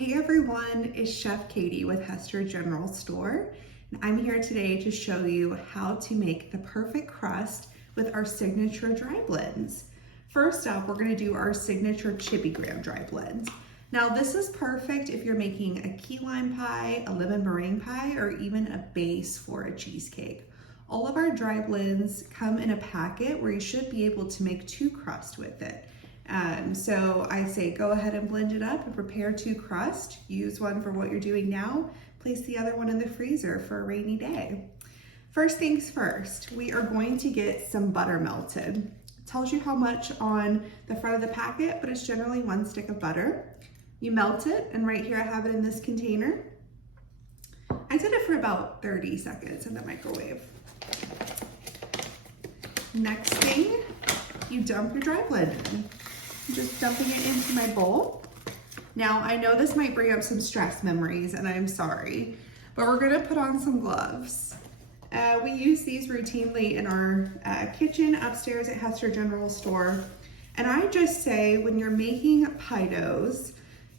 Hey everyone, it's Chef Katie with Hester General Store. And I'm here today to show you how to make the perfect crust with our signature dry blends. First up, we're gonna do our signature Chippy Graham dry blend. Now this is perfect if you're making a key lime pie, a lemon meringue pie, or even a base for a cheesecake. All of our dry blends come in a packet where you should be able to make 2 crusts with it. So I say go ahead and blend it up and prepare 2 crusts. Use one for what you're doing now. Place the other one in the freezer for a rainy day. First things first, we are going to get some butter melted. It tells you how much on the front of the packet, but it's generally 1 stick of butter. You melt it, and right here I have it in this container. I did it for about 30 seconds in the microwave. Next thing, you dump your dry blend in. I'm just dumping it into my bowl. Now, I know this might bring up some stress memories, and I'm sorry, but we're gonna put on some gloves. We use these routinely in our kitchen upstairs at Hester General Store. And I just say, when you're making pie doughs,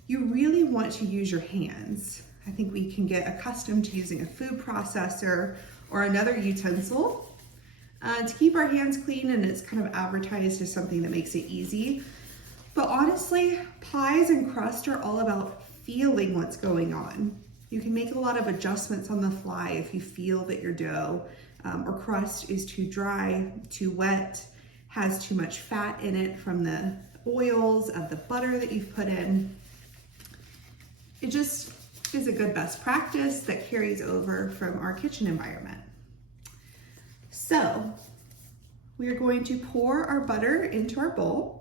you really want to use your hands. I think we can get accustomed to using a food processor or another utensil to keep our hands clean, and it's kind of advertised as something that makes it easy. But honestly, pies and crust are all about feeling what's going on. You can make a lot of adjustments on the fly if you feel that your dough or crust is too dry, too wet, has too much fat in it from the oils of the butter that you've put in. It just is a good best practice that carries over from our kitchen environment. So we are going to pour our butter into our bowl.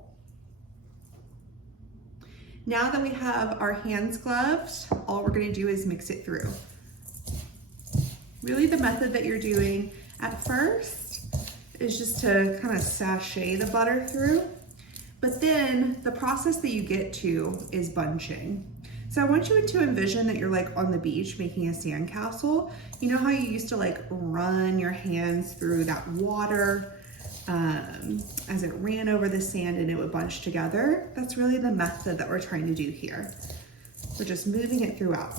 Now that we have our hands gloved, all we're gonna do is mix it through. Really the method that you're doing at first is just to kind of sachet the butter through, but then the process that you get to is bunching. So I want you to envision that you're like on the beach making a sandcastle. You know how you used to like run your hands through that water as it ran over the sand and it would bunch together? That's really the method that we're trying to do here. We're just moving it throughout.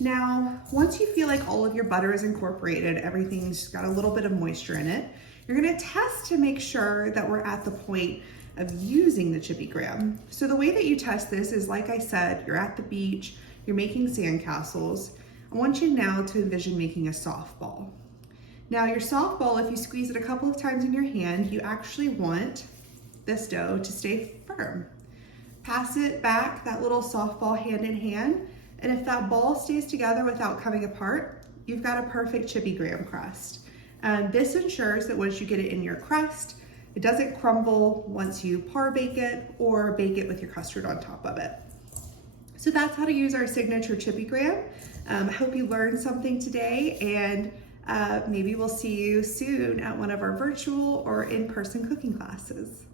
Now, once you feel like all of your butter is incorporated, everything's got a little bit of moisture in it, you're gonna test to make sure that we're at the point of using the Chippy Graham. So the way that you test this is, like I said, you're at the beach, you're making sandcastles. I want you now to envision making a softball. Now your softball, if you squeeze it a couple of times in your hand, you actually want this dough to stay firm. Pass it back, that little softball hand in hand, and if that ball stays together without coming apart, you've got a perfect Chippy Graham crust. This ensures that once you get it in your crust, it doesn't crumble once you par bake it or bake it with your custard on top of it. So that's how to use our signature Chippy Graham. I hope you learned something today, and maybe we'll see you soon at one of our virtual or in-person cooking classes.